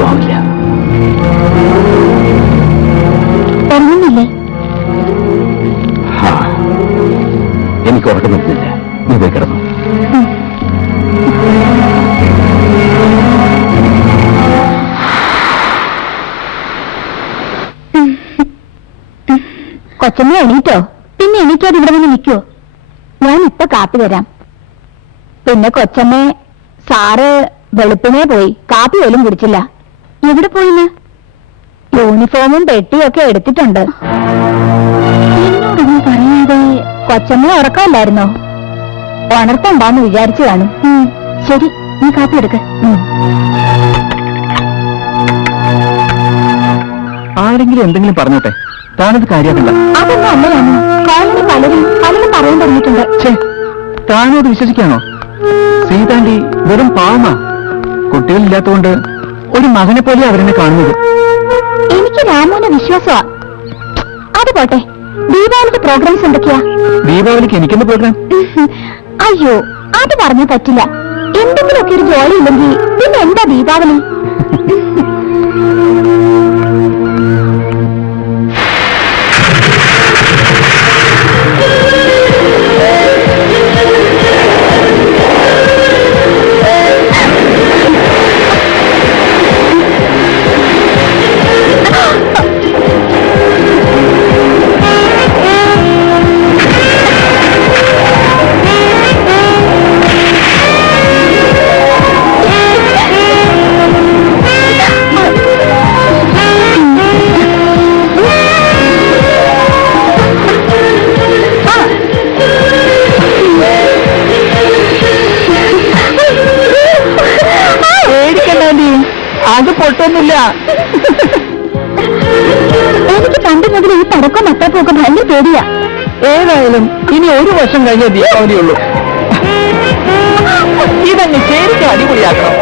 ഒന്നും ആവില്ല. ഉറങ്ങുന്നില്ലേ? എനിക്ക് ഉറക്കം വരുന്നില്ല. നീ പോയി കിടന്നു. കൊച്ചമ്മ എണീറ്റോ? പിന്നെ എണീക്കാതെ ഇവിടെ വന്ന് നിൽക്കുവോ? ഞാൻ ഇപ്പൊ കാപ്പി തരാം. പിന്നെ കൊച്ചമ്മേ, സാറ് വെളുപ്പിനെ പോയി, കാപ്പി പോലും കുടിച്ചില്ല. എവിടെ പോയിന്ന്? യൂണിഫോമും പെട്ടിയൊക്കെ എടുത്തിട്ടുണ്ട്. എന്നോടൊന്നും പറയാതെ കൊച്ചമ്മ ഉറക്കമല്ലായിരുന്നോ? ഉണർത്തണ്ടാന്ന് വിചാരിച്ചു കാണും. ശരി, നീ കാപ്പി എടുക്ക. ആരെങ്കിലും എന്തെങ്കിലും പറഞ്ഞോട്ടെ, താനത് കാര്യമാക്കണ്ട. അതൊന്നും അമ്മയാണ്. കോളനി പലരും പറയാൻ തുടങ്ങിയിട്ടുണ്ട്. താനോട് വിശ്വസിക്കാണോ? സീതാന്റി വെറും പാവമാ. കുട്ടികളില്ലാത്തതുകൊണ്ട് ഒരു മകനെ പോലെ അവരെന്നെ കാണുന്നത്. എനിക്ക് രാമുവിന് വിശ്വാസമാ. അത് പോട്ടെ, ദീപാവലിക്ക് പ്രോഗ്രാംസ് എന്തൊക്കെയാ? ദീപാവലിക്ക് എനിക്കെന്ത് പ്രോഗ്രാം? അയ്യോ, അത് പറഞ്ഞാൽ പറ്റില്ല. എന്തെങ്കിലുമൊക്കെ ഒരു ജോലി ഇല്ലെങ്കിൽ പിന്നെ എന്താ ദീപാവലി? അത് പൊട്ടൊന്നുമില്ല. എനിക്ക് പണ്ട് മുതൽ ഈ പടക്കം മത്താപ്പൊക്കെ ഭയങ്കര പേടിയാ. ഏതായാലും ഇനി ഒരു വർഷം കഴിഞ്ഞ ദീപാവലിയുള്ളൂ. ഇതങ്ങ് ശരിക്കും അടിപൊളിയാക്കണം.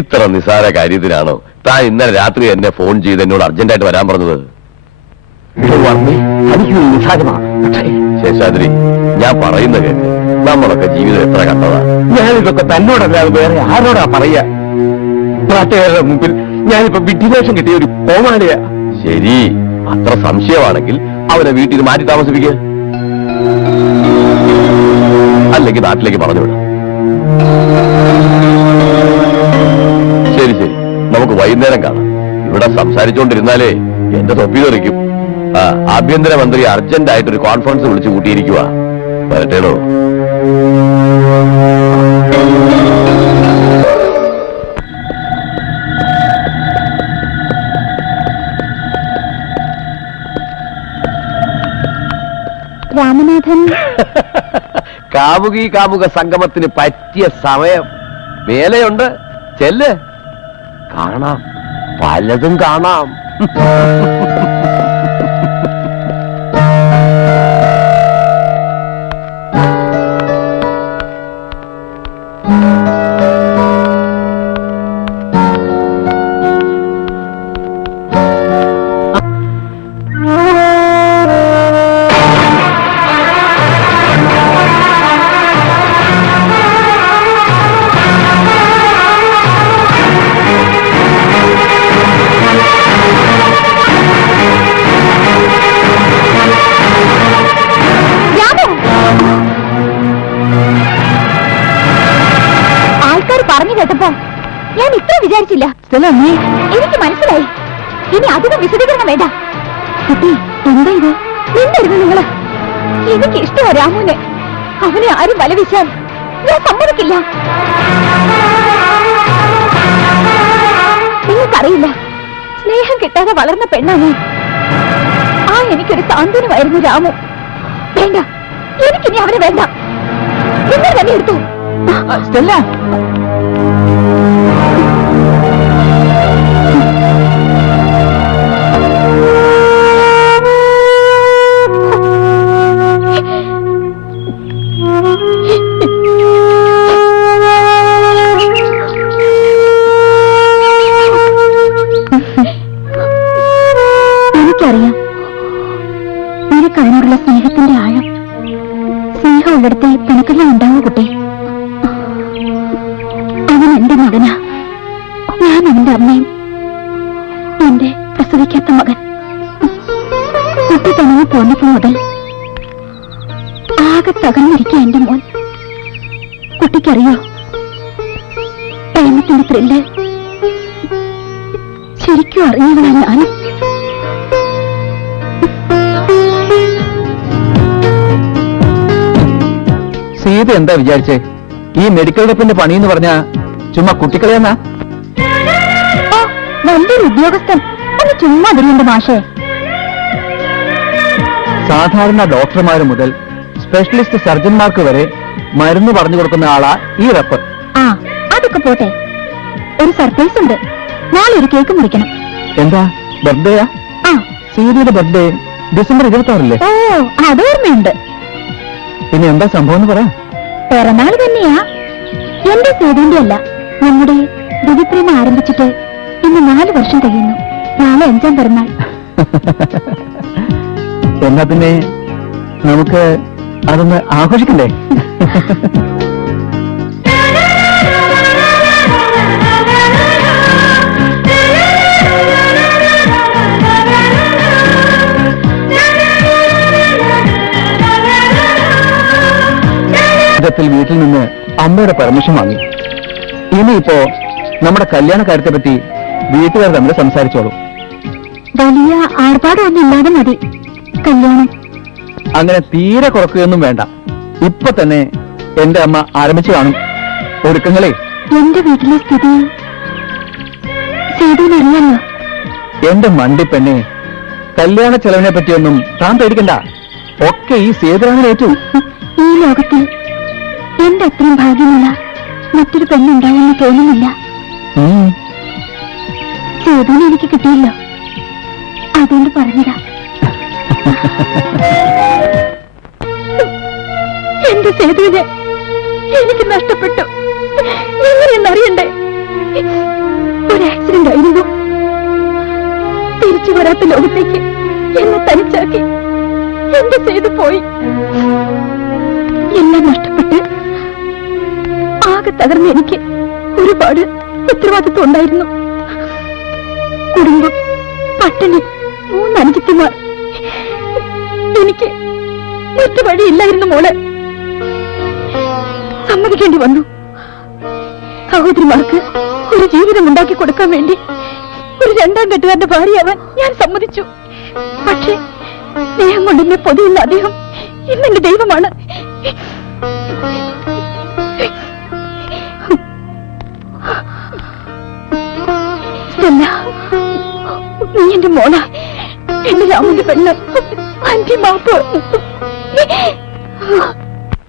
ഇത്ര നിസാര കാര്യത്തിനാണോ താൻ ഇന്നലെ രാത്രി എന്നെ ഫോൺ ചെയ്ത് എന്നോട് അർജന്റായിട്ട് വരാൻ പറഞ്ഞത്? ശേഷാദ്രി, ഞാൻ പറയുന്ന കേട്ട് നമ്മളൊക്കെ ജീവിതം എത്ര കണ്ടതാ. ഞാനിതൊക്കെ തന്നോടല്ലാതെ വേറെ ആരോടാ പറയാ? നാട്ടുകാരുടെ മുമ്പിൽ ഞാനിപ്പോ വിഡ്ഢിവേഷം കിട്ടിയ ഒരു കോമാളിയാ. ശരി, അത്ര സംശയമാണെങ്കിൽ അവനെ വീട്ടിൽ മാറ്റി താമസിപ്പിക്കുക, അല്ലെങ്കിൽ നാട്ടിലേക്ക് പറഞ്ഞുവിടാം. ശരി ശരി, നമുക്ക് വൈകുന്നേരം കാണാം. ഇവിടെ സംസാരിച്ചുകൊണ്ടിരുന്നാലേ എന്റെ തൊപ്പി തെറിക്കും. ആഭ്യന്തരമന്ത്രി അർജന്റായിട്ടൊരു കോൺഫറൻസ് വിളിച്ചു കൂട്ടിയിരിക്കുക. വരട്ടേടോ. രാമനാഥൻ, കാമുക സംഗമത്തിന് പറ്റിയ സമയം. മേലെയുണ്ട്, ചെല്ല്, കാണാം, പലതും കാണാം. പറഞ്ഞു കേട്ടപ്പോ ഞാൻ ഇത്ര വിചാരിച്ചില്ല. എനിക്ക് മനസ്സിലായി. ഇനി അധികം വിശദീകരണം വേണ്ട. കുട്ടി, എന്താ ഇത്? എന്തായിരുന്നു നിങ്ങള്? എനിക്ക് ഇഷ്ടമാ രാമുനെ. അവനെ ആരും വലവീശാൻ ഞാൻ സമ്മതിക്കില്ല. നിങ്ങൾക്കറിയില്ല, സ്നേഹം കിട്ടാതെ വളർന്ന പെണ്ണാണ്. ആ എനിക്കൊരു സാന്ത്വനമായിരുന്നു രാമു. വേണ്ട, എനിക്കിനി അവനെ വേണ്ട. നിങ്ങൾ തന്നെ എടുത്തു. സ്റ്റെല്ല, എനിക്കറിയാം നിനക്ക് അവനോടുള്ള സ്നേഹത്തിന്റെ ആഴം. സ്നേഹമുള്ളിടത്തെ പിണക്കെല്ലാം ഉണ്ടാവൂ കുട്ടി. അവൻ എന്റെ മകനാ, ഞാൻ അവന്റെ അമ്മയും. എന്റെ പ്രസവിക്കാത്ത മകൻ. കുട്ടി തനിയെ പോന്നപ്പോ മുതൽ ആകെ തകർന്നിരിക്കുക എന്റെ മോൻ. കുട്ടിക്കറിയോ പ്രേമത്തിന്റെ ത്രില്ല് ശരിക്കും അറിഞ്ഞതാണ് ഞാൻ. സീത എന്താ വിചാരിച്ചേ? ഈ മെഡിക്കൽ റെപ്പിന്റെ പണി എന്ന് പറഞ്ഞാ ചുമ്മാ കുട്ടിക്കളയെന്നാ? നല്ലൊരു ഉദ്യോഗസ്ഥൻ ഒന്ന് ചുമ്മാ അതിലുണ്ട് മാഷേ. സാധാരണ ഡോക്ടർമാര് മുതൽ സ്പെഷ്യലിസ്റ്റ് സർജന്മാർക്ക് വരെ മരുന്ന് പറഞ്ഞു കൊടുക്കുന്ന ആളാ ഈ റെപ്പ്. ആ, അതൊക്കെ പോട്ടെ. ഒരു സർപ്രൈസ് ഉണ്ട്. നാളെ ഒരു കേക്ക് മുറിക്കണം. എന്താ, ബർത്ത്ഡേയാ? ആ, സീതയുടെ ബർത്ത്ഡേ ഡിസംബർ 26 ഓ, അതോർമ്മയുണ്ട്. പിന്നെ എന്താ സംഭവം എന്ന് പറ. പിറന്നാൾ തന്നെയാ. എന്റെ സേതുവിന്റെ അല്ല, നമ്മുടെ ദിവ്യപ്രേമ ആരംഭിച്ചിട്ട് ഇന്ന് 4 വർഷം കഴിയുന്നു. നാളെ 5ാം പിറന്നാൾ. എന്നാ പിന്നെ നമുക്ക് അതൊന്ന് ആഘോഷിക്കണ്ടേ? വീട്ടിൽ നിന്ന് അമ്മയുടെ പെർമിഷൻ വാങ്ങി. ഇനിയിപ്പോ നമ്മുടെ കല്യാണ കാര്യത്തെ പറ്റി വീട്ടുകാർ തമ്മിൽ സംസാരിച്ചോളൂ. വലിയ ആർഭാടമൊന്നും ഇല്ലാതെ മതി കല്യാണം. അങ്ങനെ തീരെ കുറക്കുകയൊന്നും വേണ്ട. ഇപ്പൊ തന്നെ എന്റെ അമ്മ ആരംഭിച്ചു കാണും ഒരുക്കങ്ങളെ. എന്റെ വീട്ടിലെ സ്ഥിതി സേതുവിനറിയാലോ. എന്റെ മണ്ടിപ്പെണ്ണെ, കല്യാണ ചെലവിനെ പറ്റിയൊന്നും താൻ പേടിക്കണ്ട. ഒക്കെ ഈ സേതുരാമൻ ഏറ്റു. ഈ ലോകത്തിൽ എന്റെ അത്രയും ഭാഗ്യമുള്ള മറ്റൊരു പെണ്ണുണ്ടായെന്ന് തോന്നുന്നില്ല. സേതുവിനെ എനിക്ക് കിട്ടിയില്ലോ, അതുകൊണ്ട് പറഞ്ഞതാ. എന്റെ സേതുവിനെ എനിക്ക് നഷ്ടപ്പെട്ടു. എങ്ങനെയെന്നറിയണ്ടേ? ഒരു ആക്സിഡന്റ് ആയിരുന്നു. തിരിച്ചു വരാത്ത ലോകത്തേക്ക് എന്നെ തനിച്ചാക്കി എന്റെ സേതു പോയി. എല്ലാം നഷ്ടപ്പെട്ട് ആകെ തകർന്ന് എനിക്ക് ഒരുപാട് ഉത്തരവാദിത്വം ഉണ്ടായിരുന്നു. കുടുംബം, പട്ടിണി, 3 അനുജത്തിമാർ. എനിക്ക് മറ്റു വഴിയില്ലായിരുന്നു മോളെ. സമ്മതിക്കേണ്ടി വന്നു. സഹോദരിമാർക്ക് ഒരു ജീവിതം ഉണ്ടാക്കി കൊടുക്കാൻ വേണ്ടി ഒരു 2ാം കെട്ടുകാരന്റെ ഭാര്യയാവാൻ ഞാൻ സമ്മതിച്ചു. പക്ഷേ സ്നേഹം കൊണ്ട് എന്നെ പൊതിയുന്ന അദ്ദേഹം ഇന്നെന്റെ ദൈവമാണ്. നീ എന്റെ മോള, എന്റെ രാമുന്റെ പെണ്ണ്. അന്റി മാപ്പ്.